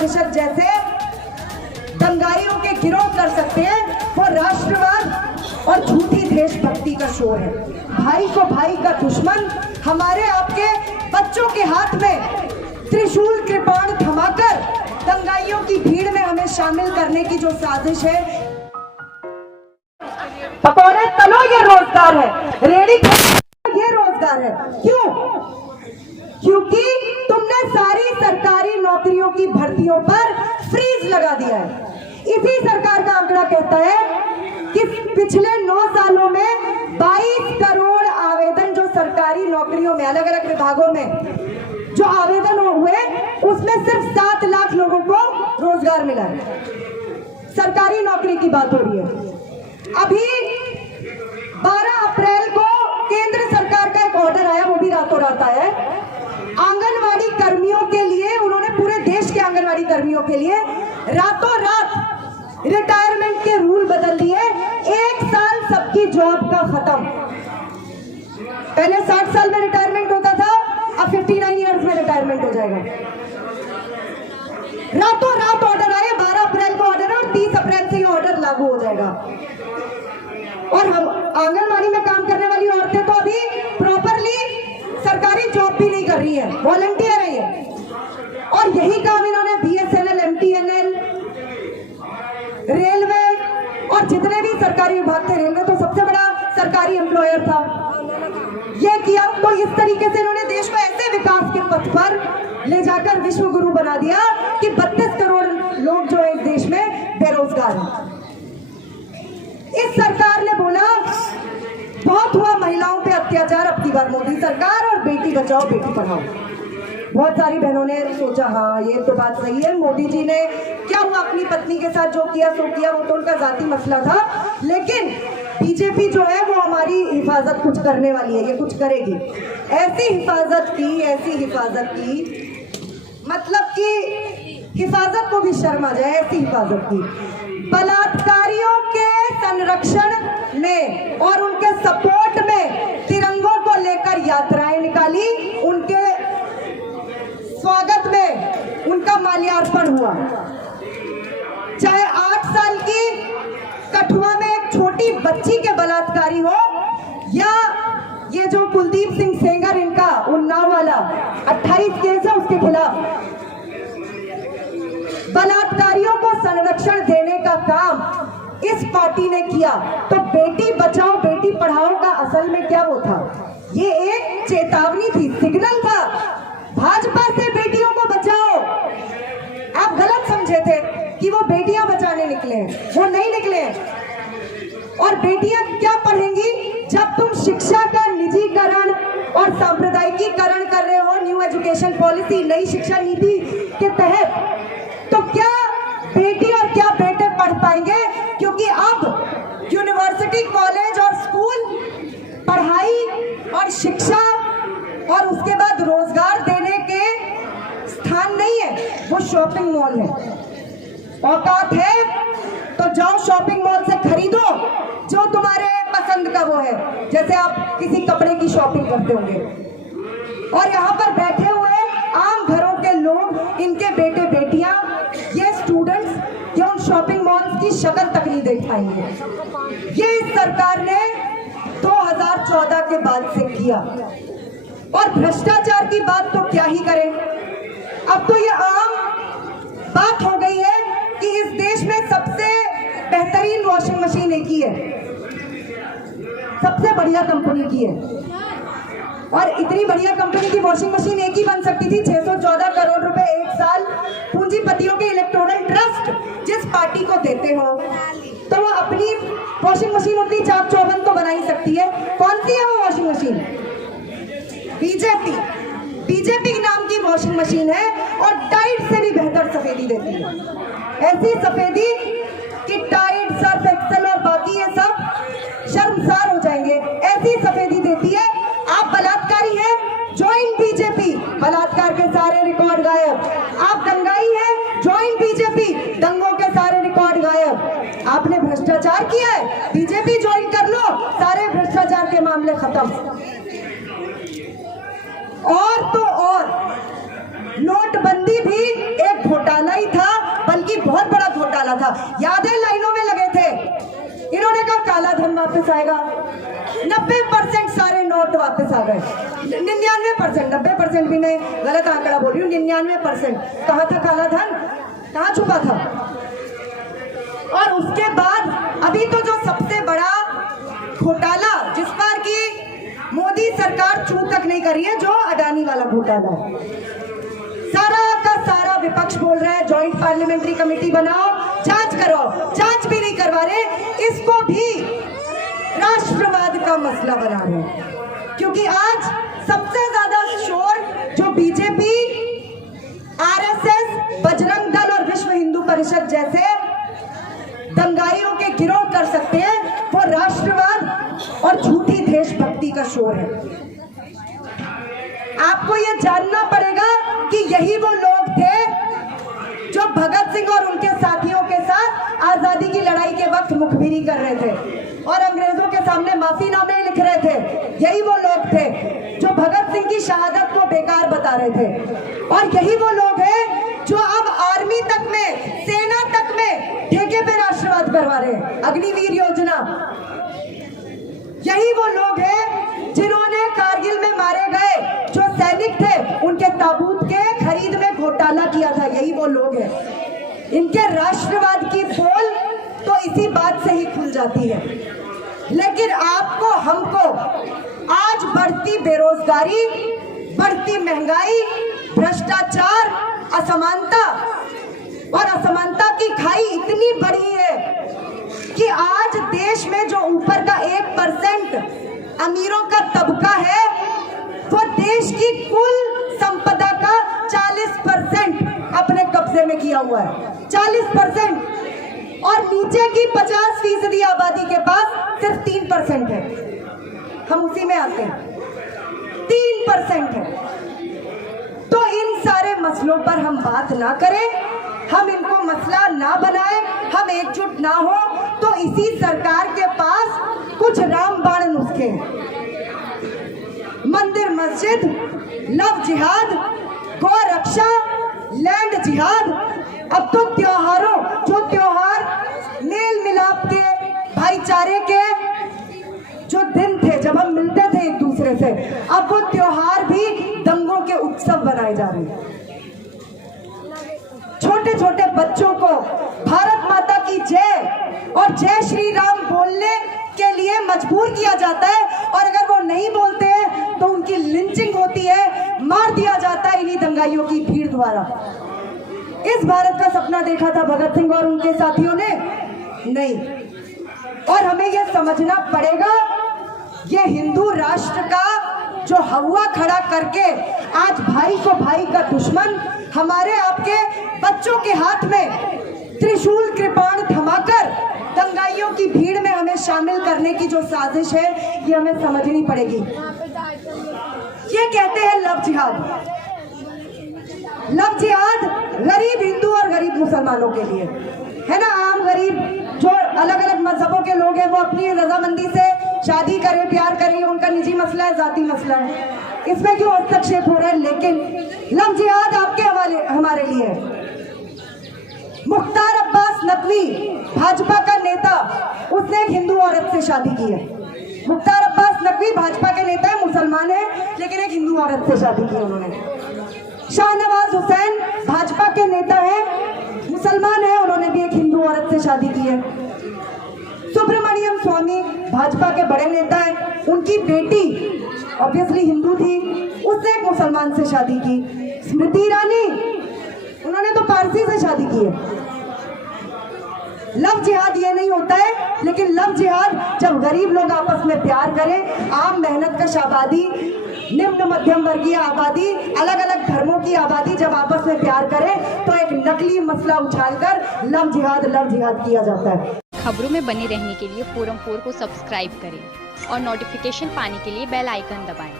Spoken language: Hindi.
परिषद जैसे दंगाइयों के गिरोह कर सकते हैं, वो राष्ट्रवाद और झूठी देशभक्ति का शोर है। भाई को भाई का दुश्मन हमारे आपके बच्चों के हाथ में त्रिशूल कृपाण थमाकर दंगाइयों की भीड़ में हमें शामिल करने की जो साजिश है, पकौड़े तलो ये रोजगार है, रेडी ये रोजगार है। क्यों? क्योंकि तुमने सारी सरकारी नौकरियों की भर्तियों पर फ्रीज लगा दिया है। इसी सरकार का आंकड़ा कहता है कि पिछले 9 सालों में 22 करोड़ आवेदन जो सरकारी नौकरियों में अलग अलग विभागों में जो आवेदन हुए, उसमें सिर्फ 7 लाख लोगों को रोजगार मिला है। सरकारी नौकरी की बात हो रही है। अभी 12 अप्रैल को केंद्र सरकार का एक ऑर्डर आया, वो भी रातों रात आया है। आंगनवाड़ी कर्मियों के लिए, उन्होंने पूरे देश के आंगनवाड़ी कर्मियों के लिए रातों रात रिटायरमेंट के रूल बदल दिए। 1 साल सबकी जॉब का खत्म। पहले 60 साल में रिटायरमेंट होता था, अब 59 ईयर्स में रिटायरमेंट हो जाएगा। रातों रात ऑर्डर आए, 12 अप्रैल को ऑर्डर है और 30 अप्रैल से ये ऑर्डर लागू हो जाएगा। और हम आंगनवाड़ी में काम करने वाली औरतें तो अभी प्रॉपरली सरकारी जॉब भी नहीं कर रही है, वॉलंटियर है ये। और यही काम इन्होंने BSNL, MTNL, रेलवे और जितने भी सरकारी विभाग थे, रेलवे तो सबसे बड़ा सरकारी एम्प्लॉयर था, ये किया। तो इस तरीके से इन्होंने देश को ऐसे विकास के पथ पर ले जाकर विश्व गुरु बना दिया कि 32 करोड़ लोग जो है इस देश में बेरोजगार हैं। इस सरकार ने बोला बहुत हुआ महिलाओं पे अत्याचार, अब की बार मोदी सरकार और बेटी बचाओ बेटी पढ़ाओ। बहुत सारी बहनों ने सोचा हाँ ये तो बात सही है, मोदी जी ने क्या हुआ, अपनी पत्नी के साथ जो किया सो किया, वो तो उनका जाती मसला था, लेकिन बीजेपी जो है वो हमारी हिफाजत कुछ करने वाली है, ये कुछ करेगी। ऐसी हिफाजत की मतलब कि हिफाजत को भी शर्म आ जाए, ऐसी हिफाजत की। बलात्कारियों के संरक्षण में और उनके सपोर्ट में तिरंगों को लेकर यात्राएं निकाली, उनके स्वागत में उनका माल्यार्पण हुआ। चाहे 8 साल की कठुआ में एक छोटी बच्ची के बलात्कारी हो, या ये जो कुलदीप सिंह सेंगर, इनका उन्नाव वाला 28 केस है उसके खिलाफ, बलात्कारियों को संरक्षण देने का काम इस पार्टी ने किया। तो बेटी बचाओ बेटी पढ़ाओ का असल में क्या वो था, ये एक चेतावनी थी, सिग्नल था, भाजपा से बेटियों को बचाओ। आप गलत समझे थे कि वो बेटियां बचाने निकले हैं, वो नहीं निकले हैं। और बेटियां क्या पढ़ेंगी जब तुम शिक्षा का निजीकरण और सांप्रदायिकीकरण कर रहे हो, न्यू एजुकेशन पॉलिसी, नई शिक्षा नीति के तहत, तो क्या बेटी और क्या बेटे पढ़ पाएंगे? क्योंकि अब यूनिवर्सिटी, कॉलेज और स्कूल पढ़ाई और शिक्षा और उसके बाद रोजगार देने के स्थान नहीं है, वो शॉपिंग मॉल है। औकात है तो जाओ शॉपिंग मॉल से खरीदो जो तुम्हारे पसंद का वो है, जैसे आप किसी कपड़े की शॉपिंग करते होंगे। और यहाँ पर बैठे हुए आम घरों के लोग, इनके बेटे बेटियां, ये स्टूडेंट्स जो उन शॉपिंग मॉल्स की शक्ल तक नहीं देख पाएंगे। ये इस सरकार ने 2014 के बाद से किया। और भ्रष्टाचार की बात तो क्या ही करें, अब तो ये आम बात हो गई है कि इस देश में सबसे बेहतरीन वॉशिंग मशीन एक ही है, सबसे बढ़िया कंपनी की है। और इतनी बढ़िया कंपनी की वॉशिंग मशीन एक ही बन सकती थी। 614 करोड़ रुपए एक साल पूंजीपतियों के इलेक्टोरल ट्रस्ट जिस पार्टी को देते हो, तो वो अपनी वॉशिंग मशीन उतनी चाक चौबंद तो बना ही सकती है। कौन सी है वो वॉशिंग मशीन? बीजेपी नाम की वॉशिंग मशीन है और टाइड से भी बेहतर सफेदी देती है। ऐसी सफेदी कि टाइड, सर्फ एक्सेल और बाकी ये सब शर्मसार हो जाएंगे, ऐसी सफेदी देती है। आप बलात्कारी हैं, ज्वाइन बीजेपी, बलात्कार के सारे रिकॉर्ड गायब। आप दंगाई हैं, ज्वाइन बीजेपी, दंगों के सारे रिकॉर्ड गायब। आपने भ्रष्टाचार किया है, बीजेपी ज्वाइन कर लो, सारे भ्रष्टाचार के मामले खत्म। और तो और नोटबंदी भी एक घोटाला ही था। यादें लाइनों में लगे थे। इन्होंने कहा काला धन वापस आएगा, 90% सारे नोट वापस आ गए। 99%, 90% भी मैं गलत आंकड़ा बोल रही हूँ, 99%। कहाँ था काला धन, कहाँ छुपा था? और उसके बाद अभी तो जो सबसे बड़ा घोटाला जिस पर कि मोदी सरकार चू तक नहीं करी है, जो अडानी वाला घोटाला है, सारा का सारा विपक्ष बोल रहा है जॉइंट पार्लियामेंट्री कमेटी बनाओ, जांच करो, जांच भी नहीं करवा रहे, इसको भी राष्ट्रवाद का मसला बना रहे हैं। क्योंकि आज सबसे ज्यादा शोर जो बीजेपी, आरएसएस, बजरंग दल और विश्व हिंदू परिषद जैसे दंगाइयों के गिरोह कर सकते हैं, वो राष्ट्रवाद और झूठी देशभक्ति का शोर है। आपको ये जानना पड़ेगा कि यही वो लोग थे जो भगत सिंह और उनके साथियों के साथ आजादी की लड़ाई के वक्त मुखबिरी कर रहे थे और अंग्रेजों के सामने माफीनामे लिख रहे थे। यही वो लोग थे जो भगत सिंह की शहादत को बेकार बता रहे थे। और यही वो लोग हैं जो अब आर्मी तक में, सेना तक में ठेके पे राष्ट्रवाद करवा रहे हैं, अग्निवीर योजना। यही वो लोग हैं जिन्होंने कारगिल में मारे गए जो सैनिक थे, उनके ताबूत के खरीद में घोटाला किया था। यही वो लोग हैं। इनके राष्ट्रवाद की पोल तो इसी बात से ही खुल जाती है। लेकिन आपको, हमको आज बढ़ती बेरोजगारी, बढ़ती महंगाई, भ्रष्टाचार, असमानता और असमानता की खाई इतनी बड़ी है कि आज देश में जो ऊपर का 1% अमीरों का तबका है, वो देश की कुल संपदा का 40% अपने कब्जे में किया हुआ है। 40%। और नीचे की 50% आबादी के पास सिर्फ 3% है। हम उसी में आते हैं, 3% है। तो इन सारे मसलों पर हम बात ना करें, हम इनको मसला ना बनाएं, हम एकजुट ना हो, तो इसी सरकार के पास कुछ रामबाण नुस्खे हैं। मंदिर मस्जिद, लव जिहाद, गौ रक्षा, लैंड जिहाद। अब तो त्योहारों, जो त्योहार मेल मिलाप के, भाईचारे के जो दिन थे जब हम मिलते थे एक दूसरे से, अब वो त्योहार भी दंगों के उत्सव बनाए जा रहे हैं। छोटे छोटे बच्चों को भारत माता की जय और जय श्री राम बोलने के लिए मजबूर किया जाता है, और अगर वो नहीं बोलते हैं तो उनकी लिंचिंग होती है, मार दिया जाता है इन्हीं दंगाइयों की भीड़ द्वारा। इस भारत का सपना देखा था भगत सिंह और उनके साथियों ने? नहीं। और हमें यह समझना पड़ेगा, ये हिंदू राष्ट्र का जो हवा खड़ा करके आज भाई को भाई का दुश्मन, हमारे आपके बच्चों के हाथ में त्रिशूल कृपाण थमाकर दंगाइयों की भीड़ में हमें शामिल करने की जो साजिश है, ये हमें समझनी पड़ेगी। ये कहते हैं लव जिहाद। लव जिहाद गरीब हिंदू और गरीब मुसलमानों के लिए है ना। आम गरीब जो अलग अलग मजहबों के लोग हैं, वो अपनी रजामंदी से शादी करें, प्यार करें, उनका निजी मसला है, जाती मसला है, इसमें क्यों हस्तक्षेप हो रहा है। लेकिन लव जिहाद आपके हवाले, हमारे लिए है। मुख्तार अब्बास नकवी, भाजपा का नेता, उसने एक हिंदू औरत से शादी की है। मुख्तार अब्बास नकवी भाजपा के नेता है, मुसलमान है, लेकिन एक हिंदू औरत से शादी की उन्होंने। शाहनवाज हुसैन भाजपा के नेता है, मुसलमान है, उन्होंने भी एक हिंदू औरत से शादी की है। सुब्रमण्यम स्वामी भाजपा के बड़े नेता हैं, उनकी बेटी ऑब्वियसली हिंदू थी, उसने एक मुसलमान से शादी की। स्मृति ईरानी, उन्होंने तो पारसी से शादी की है। लव जिहाद ये नहीं होता है, लेकिन लव जिहाद जब गरीब लोग आपस में प्यार करें, आम मेहनत कश आबादी, निम्न मध्यम वर्गीय आबादी, अलग अलग धर्मों की आबादी जब आपस में प्यार करे, तो एक नकली मसला उछालकर लव जिहाद किया जाता है। खबरों में बने रहने के लिए फोरम 4 को सब्सक्राइब करें और नोटिफिकेशन पाने के लिए बेल आइकन दबाएं।